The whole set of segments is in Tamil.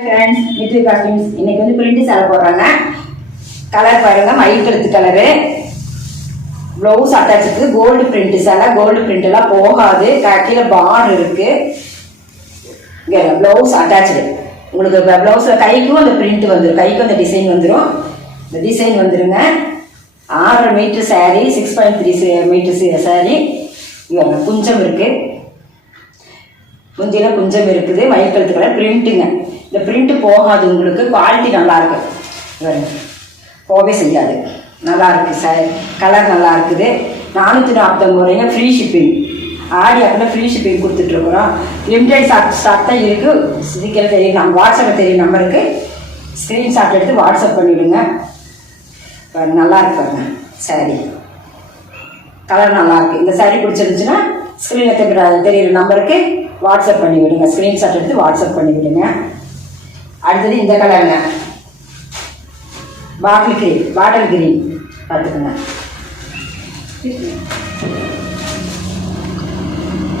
ஃப்ரெண்ட்ஸ், மித்வி காஸ்டியூம்ஸ் இன்னைக்கு வந்து பிரிண்ட் சேலை போடுறாங்க. கலர் பாருங்க, மைக்கெழுத்து கலரு. ப்ளவுஸ் அட்டாச்சுக்கு கோல்டு பிரிண்ட் சேலை. கோல்டு பிரிண்ட் எல்லாம் போகாது. கீழே பார்டர் இருக்கு. Blouse attach. உங்களுக்கு ப்ளவுஸில் கைக்கும் அந்த பிரிண்ட் வந்துடும், கைக்கும் அந்த டிசைன் வந்துடும். இந்த டிசைன் வந்துடுங்க. 6 மீட்டர் சாரீ, 6.3 மீட்டர் சாரீ. இவங்க குஞ்சம் இருக்கு, குஞ்சில குஞ்சம் இருக்குது. மைக்கெழுத்து கலர் பிரிண்ட்டுங்க. இந்த பிரிண்ட் போகாது, உங்களுக்கு குவாலிட்டி நல்லா இருக்கு. போவே செய்யாது, நல்லா இருக்கு சார். கலர் நல்லா இருக்குது. 449 ரூபாய்ங்க. Free shipping. ஆடி அப்படின்னா ஃப்ரீ ஷிப்பிங் கொடுத்துட்ருக்குறோம். லிமிடெட் ஸ்டாக் தான் இருக்குது. சீக்கிரம் தெரியும், நம்ம வாட்ஸ்அப்பில் தெரியும் நம்பருக்கு ஸ்க்ரீன்ஷாட் எடுத்து வாட்ஸ்அப் பண்ணிவிடுங்க. நல்லா இருக்கு பாருங்க சாரி. கலர் நல்லா இருக்கு. இந்த சாரீ பிடிச்சிருந்துச்சுன்னா ஸ்க்ரீனில் தெரியுற நம்பருக்கு வாட்ஸ்அப் பண்ணி விடுங்க. ஸ்க்ரீன்ஷாட் எடுத்து வாட்ஸ்அப் பண்ணி விடுங்க. அடுத்தது இந்த கலருங்க, பாட்டில் கிரீன் பார்த்துக்கோங்க.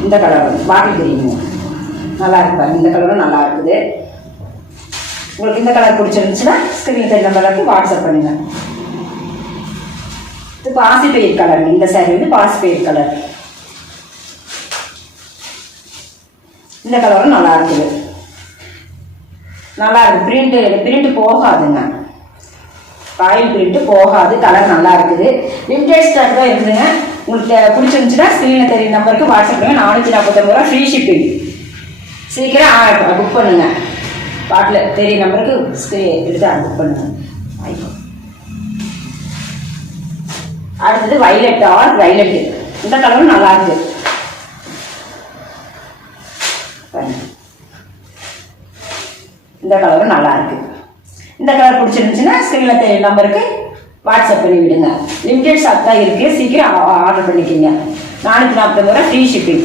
இந்த கலர் பாட்டில் கிரீன் நல்லா இருக்கு. இந்த கலரும் நல்லா இருக்குது. உங்களுக்கு இந்த கலர் பிடிச்சிருந்துச்சுன்னா ஸ்க்ரீனில் தெரியுற நம்பருக்கு வாட்ஸ்அப் பண்ணுங்க. இது பாசிப்பயிர் கலர். இந்த சாரி வந்து பாசிப்பயிர் கலர். இந்த கலரும் நல்லா இருக்குது. நல்லா இருக்கு. பிரிண்ட் போகாதுங்க. பாயில் பிரிண்ட் போகாது. கலர் நல்லா இருக்குது. லிமிடெட் ஸ்டாக் தான் இருக்குதுங்க. உங்களுக்கு பிடிச்சிருந்துச்சுன்னா ஸ்க்ரீனில் தெரியும் நம்பருக்கு வாட்ஸ்அப் பண்ணுங்க. 449 ரூபா ஃப்ரீ ஷிப்பிங். சீக்கிரம் புக் பண்ணுங்க. பாட்டில் தெரியும் நம்பருக்கு எடுத்து புக் பண்ணுங்க. அடுத்தது வைலட், ஆர் வைலட்டு. இந்த கலரும் நல்லா இருக்கு. இந்த கலரும் நல்லா இருக்கு. இந்த கலர் பிடிச்சிருந்துச்சுன்னா ஸ்க்ரீனில் தெரியும் நம்பருக்கு வாட்ஸ்அப் பண்ணி விடுங்க. லிமிடெட் ஸ்டாக் தான் இருக்கு. சீக்கிரம் ஆர்டர் பண்ணிக்கோங்க. 449 ரூபா ஃப்ரீ ஷிப்பிங்.